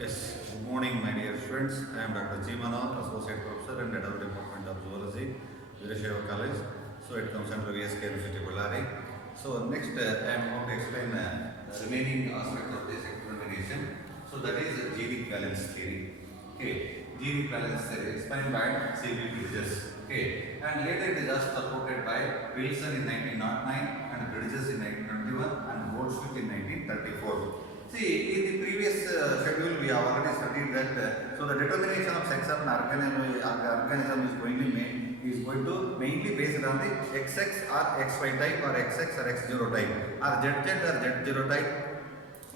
Yes, good morning, my dear students. I am Dr. G. Manor, Associate Professor and Head of Department of Zoology, Virasheva College. So it comes under VSK University, Ballari. So next, I am going to explain the remaining aspect of this examination. So that is the genic valence theory. Okay, genic valence theory explained by C.V. Bridges. Okay, and later it is just supported by Wilson in 1909 and Bridges in 1921 and Goldschmidt in 1934. See, in the previous schedule, we have already studied that. So the determination of sex of an organism is going to mainly based on the XX or XY type or XX or X0 type or ZZ or Z0 type,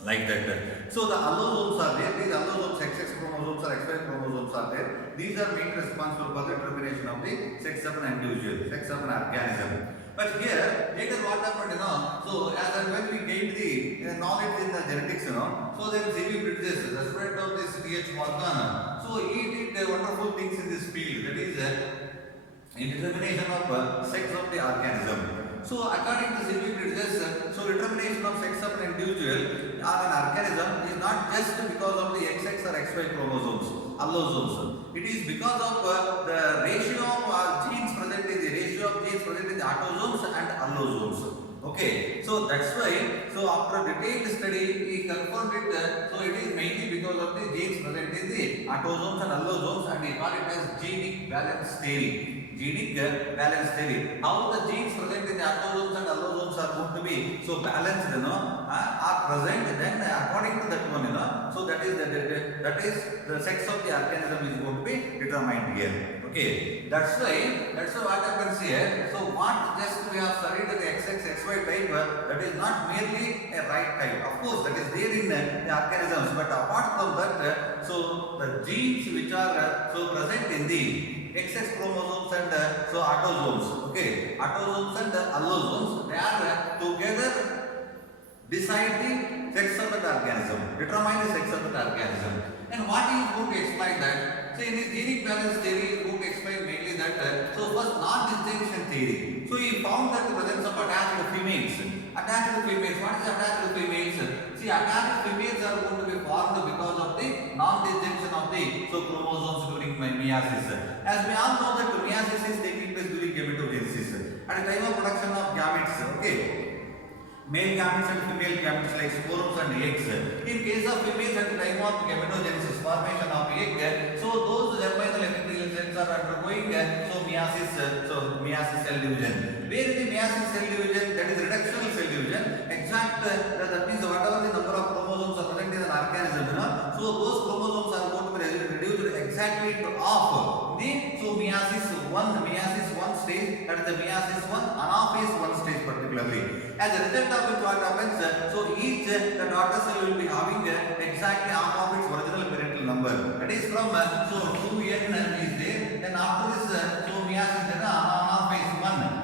like that. So the allosomes are there. These allosomes, XX chromosomes or XY chromosomes are there. These are mainly responsible for the determination of the sex of an individual, sex of an organism. But here, later what happened, so as and when we gained the knowledge in the genetics, so then C.V. Bridges, the student of this D.H. Morgan, so he did wonderful things in this field, that is in determination of sex of the organism. So according to C.V. Bridges, so determination of sex of an individual or an organism is not just because of the XX or XY chromosomes, allosomes. It is because of the ratio of genes present in the autosomes and allosomes. Okay, so that's why, so after a detailed study, he confirmed it, so it is mainly because of the genes present in the autosomes and allosomes, and he called it as genic valence theory. Genic valence theory. How the genes present in the autosomes and allosomes are going to be so balanced, are present, then according to that one, so that is the sex of the organism is going to be determined here. Okay, that's why what happens here. So what just we have studied the XX XY type, that is not merely a right type. Of course, that is there in the organisms, but apart from that, so the genes which are so present in the XX chromosomes and so autosomes, okay, autosomes and allosomes, they are together decide the sex of the organism, determine the sex of the organism. And what he is going to explain that? So in his genic valence theory, he is going to explain mainly that, so first non-disjunction theory. So he found that the presence of attached females. Attached females, what is attached females? See, attached females are going to be formed because of the non-disjunction of the chromosomes during meiosis. As we all know that meiosis is taking place during gametogenesis. At the time of production of gametes, okay, male gametes and female gametes like sporums and eggs. In case of females at the time of gametogenesis, formation of egg, so those germinal epithelial cells are undergoing meiosis cell division. Where is the meiosis cell division? That is reductional cell division. That means whatever the number of chromosomes are present in an organism, so those chromosomes are going to be reduced exactly to half. Meiosis 1 stage, that is the meiosis 1 anaphase 1 stage particularly. As a result of which what happens, so each the daughter cell will be having exactly half of its original parental number. That is from 2n is there. Then after this, so meiosis then anaphase 1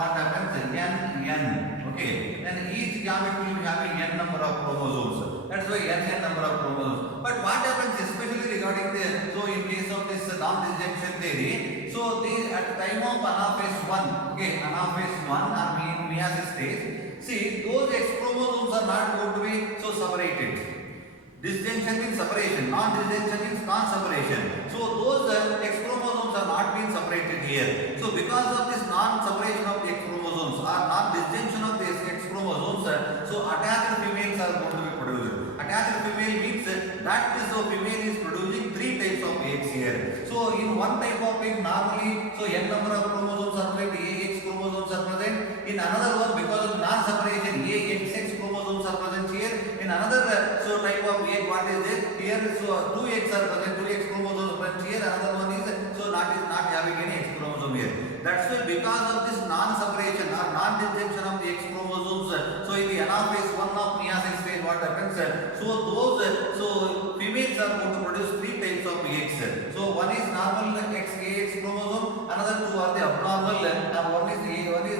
what happens? n. Okay. Then each gamete will be having n number of chromosomes. That's why n number of chromosomes. But what happens especially regarding so in case of this non-disjunction theory, so at the time of anaphase 1, okay, anaphase 1 or meiosis stage, see those X chromosomes are not going to be so separated. Disjunction means separation, non-disjunction means non-separation. So those X chromosomes are not being separated here. So because of this non-separation of the X chromosomes or non-disjunction of the X chromosomes, so attached females are going to be produced. Attached female means that female is producing 3 types of eggs here. So in one type of egg normally, so n number of chromosomes are present, AX chromosomes are present. In another one, because of non-separation, AXX chromosomes are present here. In another so type of egg, what is it here? So 2X are present, 2X chromosomes are present here. Another one is so not having any X chromosome here. That's why because of this non-separation or non-disjunction of the X chromosomes, so in the anaphase 1 of meiosis stage, what happens? So those so females are going to produce 3 types of eggs. So one is normal AX chromosome, another 2 are the abnormal,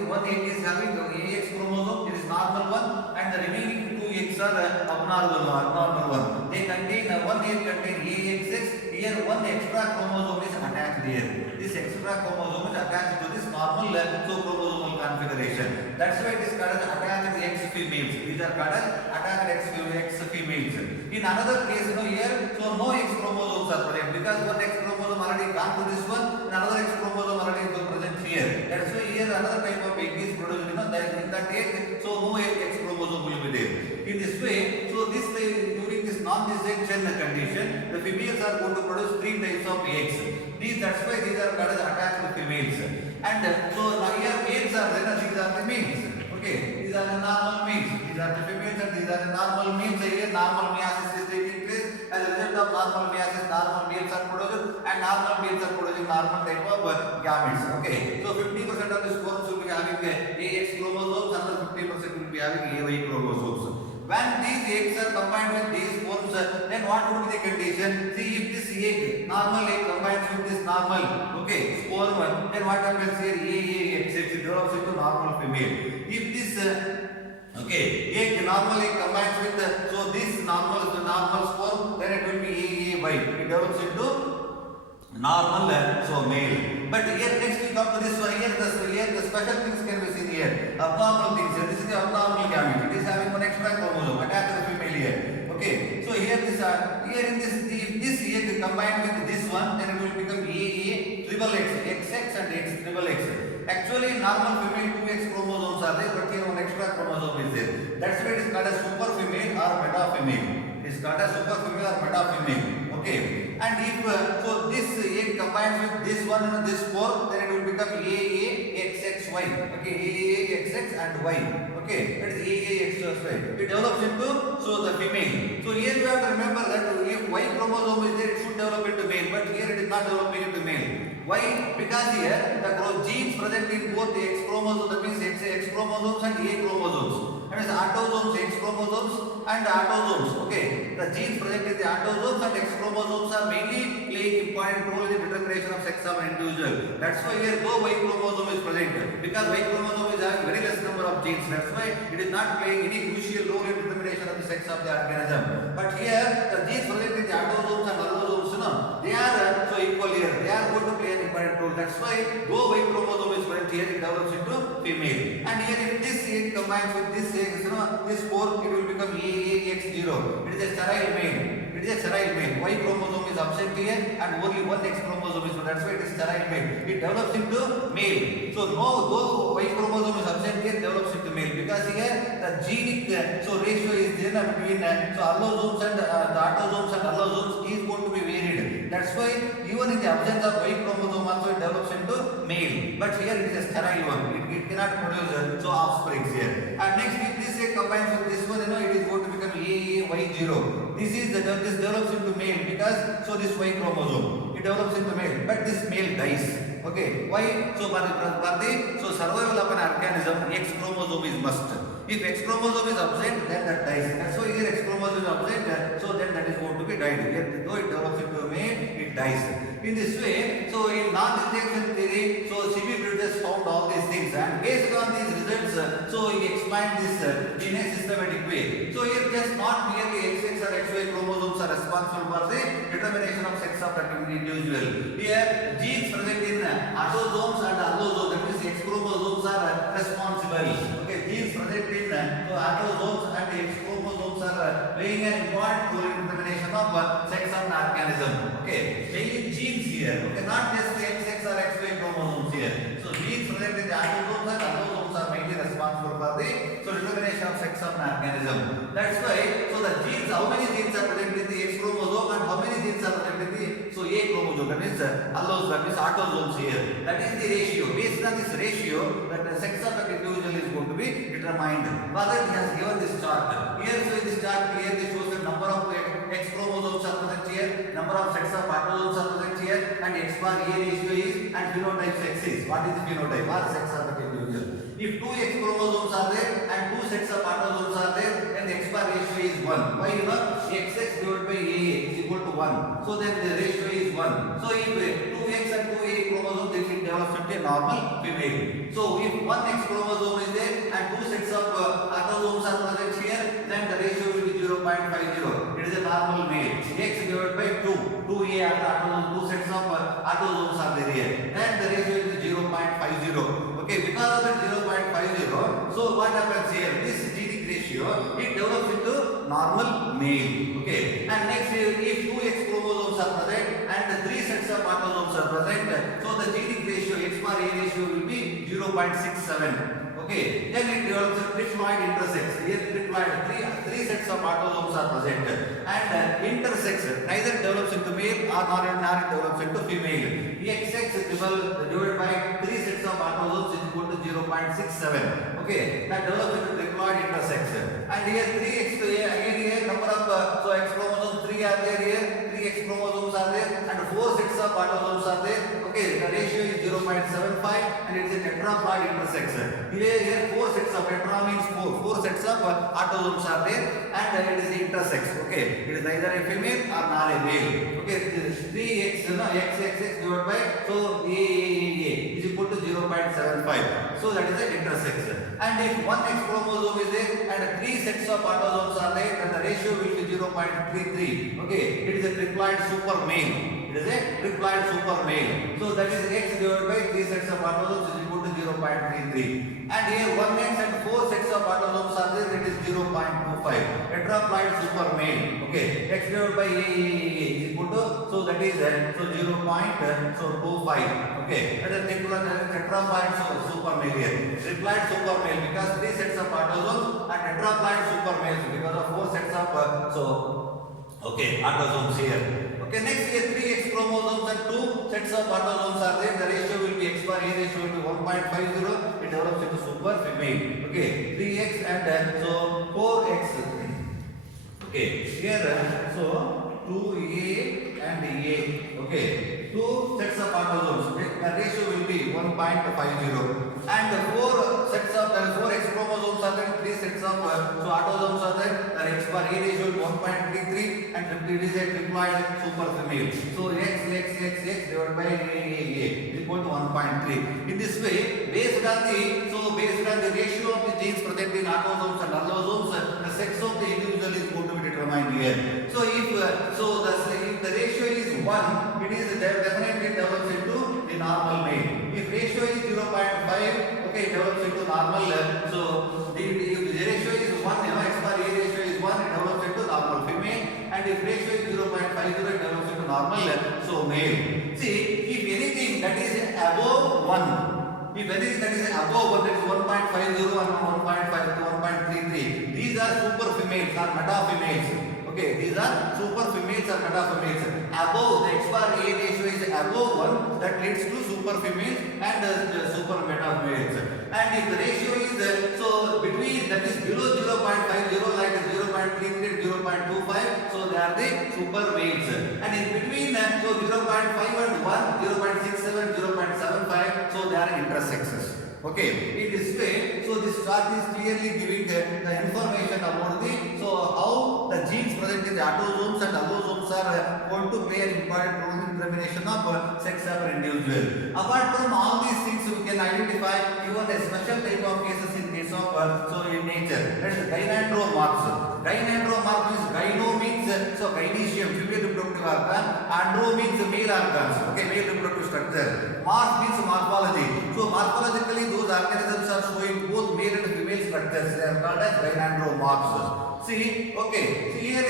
one egg is having AX chromosome, it is normal one, and the remaining 2 eggs are abnormal one. They contain one here contain AXX. Here one extra chromosome is attached here. This extra chromosome is attached to this normal chromosomal configuration. That's why it is called as attached X females. These are called as attached X females. In another case, here no X chromosomes are present because one X chromosome already gone to this one, and another X chromosome already is present here. That's why here another type of egg is produced. In that egg, no X chromosome will be there. In this way, during this non-disjunction condition, the females are going to produce 3 types of eggs. That's why these are called as attached females. And here males are there. These are the males. Okay, these are the normal males. These are the females and these are the normal males. Here normal meiosis is taking place. As a result of normal meiosis, normal males are produced and normal males are producing normal type of gametes. Okay, so 50% of the sperms will be having AX chromosomes, another 50% will be having AY chromosomes. When these eggs are combined with these sperms, then what would be the condition? See, if this egg, normal egg combines with this normal, sperm, then what happens here? AAXX, it develops into normal female. If this egg, normal egg combines with this normal sperm, then it will be AAY. It develops into normal male. But here next we come to this one. Here the special things can be seen here. Abnormal things. This is the abnormal gamete. It is having one extra chromosome attached to the female here. Okay. So here in this if this egg combined with this one, then it will become AA triple X, XX and X triple X. Actually, normal female 2X chromosomes are there, but here one extra chromosome is there. That's why it is called as super female or meta female. It is called as super female or meta female. Okay. And if this egg combines with this one and this 4, then it will become AAXXY. Okay, AAXX and Y. Okay, that is AAXXY. It develops into the female. So here you have to remember that if Y chromosome is there, it should develop into male, but here it is not developing into male. Why? Because here the genes present in both the X chromosomes, that means X chromosomes and A chromosomes. That is autosomes, X chromosomes and autosomes. Okay, the genes present in the autosomes and X chromosomes are mainly playing important role in the determination of sex of an individual. That's why here no Y chromosome is present, because Y chromosome is having very less number of genes. That's why it is not playing any crucial role in determination of the sex of the organism. But here the genes present in the autosomes and allosomes, they are equal here. They are going to play an important role. That's why no Y chromosome is present here. It develops into female. And here if this egg combines with this egg, this 4, it will become AAX0. It is a sterile male. It is a sterile male. Y chromosome is absent here and only one X chromosome is, so that's why it is sterile male. It develops into male. So though Y chromosome is absent here, it develops into male, because here the genic ratio is there between allosomes and the autosomes and allosomes is going to be varied. That's why even in the absence of Y chromosome also it develops into male. But here it is a sterile one. It cannot produce offspring here. And next, if this egg combines with this one, it is going to become AAY0. This develops into male because this Y chromosome, it develops into male, but this male dies. Okay, why? For the survival of an organism, X chromosome is must. If X chromosome is absent, then that dies. That's why here X chromosome is absent, then that is going to be died. Here, though it develops into a male, it dies. In this way, in non-disjunction theory, C.V. Bridges found all these things, and based on these results, he explained this in a systematic way. So here just not merely XX or XY chromosomes are responsible for the determination of sex of an individual. Here genes present in autosomes and allosomes, that means X chromosomes are responsible. Okay, genes present in autosomes and X chromosomes are playing an important role in determination of sex of an organism. Okay, mainly genes here. Okay, not just XX or XY chromosomes here. So genes present in the autosomes and allosomes are mainly responsible for the determination of sex of an organism. That's why the genes, how many genes are present in the X chromosome and how many genes are present in the A chromosome, that means autosomes here. That is the ratio. Based on this ratio, that the sex of an individual is going to be determined. Further, he has given this chart. Here, this chart clearly shows the number of X chromosomes are present here, number of sex of autosomes are present here, and X bar A ratio is, and phenotype sex is. What is the phenotype or sex of an individual? If 2 X chromosomes are there and 2 sex of autosomes are there, then the X bar ratio is 1. Why? XX divided by AA is equal to 1. So then the ratio is 1. So if 2X and 2A chromosomes, then it develops into a normal female. So if 1 X chromosome is there and 2 sets of autosomes are present here, then the ratio will 0.50. It is a normal male. X divided by 2. 2A are the autosomes, two sets of autosomes are there here. And the ratio is 0.50. Okay, because of that 0.50, so what happens here? This genetic ratio, it develops into normal male. Okay, and next if 2X chromosomes are present and 3 sets of autosomes are present, so the genetic ratio X bar A ratio will be 0.67. Okay, then it develops a triploid intersex. Here triploid, three sets of autosomes are present and intersex, neither develops into male or nor it develops into female. XX divided by 3 sets of autosomes is equal to 0.67. Okay, that develops into triploid intersex. And here 3x here number of so X chromosomes 3 are there here, 3 X chromosomes are there and 4 sets of autosomes are there. Okay, the ratio is 0.75 and it is a tetraploid intersex. Here 4 sets of tetra means 4 sets of autosomes are there and it is intersex. Okay, it is neither a female or nor a male. Okay, 3x x divided by so a is equal to 0.75. So that is the intersex. And if 1 X chromosome is there and 3 sets of autosomes are there, then the ratio will be 0.33. Okay, it is a triploid super male. It is a triploid super male. So that is X divided by 3 sets of autosomes is equal to 0.33. And here 1X and 4 sets of autosomes are there, it is 0.25. Tetraploid super male. Okay, X divided by A is equal to, so that is so 0.25. Okay, that is tetraploid super male here. Triploid super male because 3 sets of autosomes and tetraploid super males because of 4 sets of autosomes here. Okay, next here 3X chromosomes and 2 sets of autosomes are there. The ratio will be X bar A ratio will be 1.50. It develops into super female. Okay, 3X and so 4X. Okay, here so 2A and A. Okay, 2 sets of autosomes. Okay, the ratio will be 1.50. And 4 sets of 4X chromosomes are there, 3 sets of so autosomes are there. The X bar A ratio is 1.33 and it is a triploid super female. So X divided by A is equal to 1.3. In this way, based on the ratio of the genes present in autosomes and allosomes, the sex of the individual is going to be determined here. So if the ratio is 1, it is definitely develops into the normal male. If ratio is 0.5, okay, it develops into normal. So if the ratio is 1, X bar A ratio is 1, it develops into normal female. And if ratio is 0.50, it develops into normal, so male. See, if anything that is above 1, if anything that is above 1, that is 1.50 and 1.5 to 1.33, these are super females or meta females. Okay, these are super females or meta females. Above the X bar A ratio is above 1, that leads to super females and super meta females. And if the ratio is so between, that is below 0.50 like 0.33 0.25, so they are the super males. And in between so 0.5 and 1, 0.67 0.75, so they are intersexes. Okay, in this way, so this chart is clearly giving the information about the how the genes present in the autosomes and allosomes are going to play an important role in determination of sex of an individual. Apart from all these things, we can identify even a special type of cases in case of in nature. That is gynandromorphs. Gynandromorph means gyno means so gynecium, female reproductive organ, andro means male organs. Okay, male reproductive structure. Morph means morphology. So morphologically, those organisms are showing both male and female structures. They are called as gynandromorphs. See, okay. See here,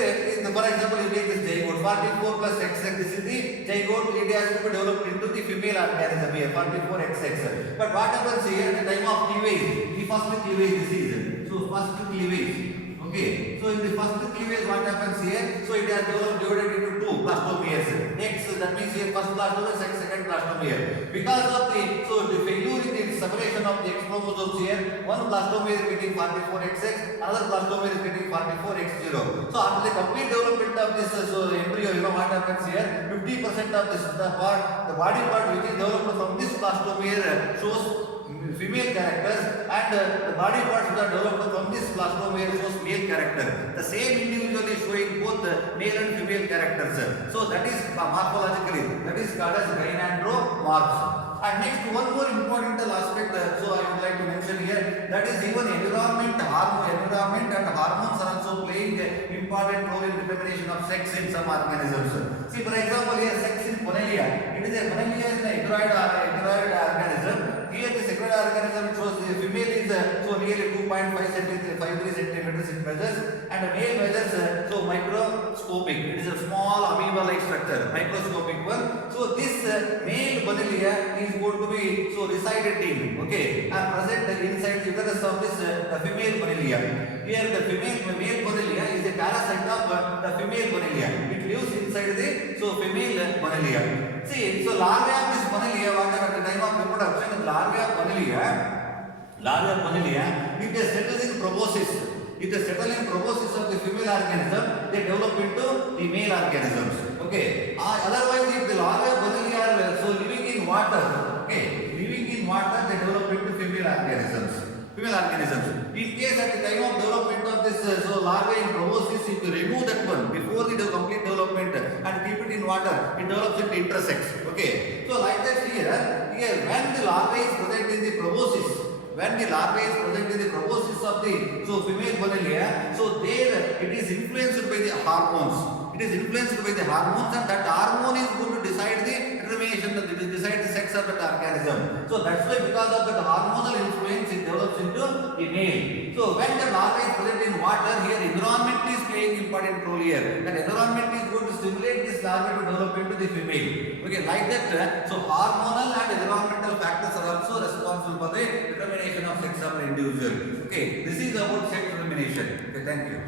for example, you take this zygote 44 plus XX. This is the zygote. It has to be developed into the female organism here 44XX. But what happens here at the time of cleavage? The first cleavage disease. So first cleavage. Okay, so in the first cleavage, what happens here? So it has divided into 2 blastomeres. X, that means here first blastomere, second blastomere. Because of the failure in the separation of the X chromosomes here, one blastomere is getting 44XX, another blastomere is getting 44X0. So after the complete development of this embryo, what happens here? 50% of this the body part which is developed from this blastomere shows female characters, and the body parts that are developed from this blastomere shows male character. The same individual is showing both male and female characters. So that is morphologically, that is called as gynandromorphs. And next, one more important aspect, so I would like to mention here, that is even environment and hormones are also playing important role in determination of sex in some organisms. See, for example, here sex in Bonellia. Bonellia is an ecoroid organism. Here this ecoroid organism shows the female is so nearly 2.5 centimeters it measures, and the male measures so microscopic. It is a small amoeba-like structure, microscopic one. So this male Bonellia is going to be so resided in, okay, and present inside the uterus of this female Bonellia. Here the male Bonellia is a parasite of the female Bonellia. It lives inside the so female Bonellia. See, so larvae of this Bonellia, whatever at the time of reproduction, larvae of Bonellia, if they settle in proboscis, of the female organism, they develop into the male organisms. Okay. Otherwise, if the larvae of Bonellia are so living in water, okay, they develop into female organisms. In case at the time of development of this so larvae in proboscis, if you remove that one before the complete development and keep it in water, it develops into intersex. Okay. So like that here when the larvae is present in the proboscis, of the so female Bonellia, so there it is influenced by the hormones. And that hormone is going to decide the determination, decide the sex of that organism. So that's why because of that hormonal influence, it develops into the male. So when the larva is present in water, here environment is playing important role here. That environment is going to stimulate this larva to develop into the female. Okay, like that. So hormonal and environmental factors are also responsible for the determination of sex of an individual. Okay, this is about sex determination. Okay, thank you.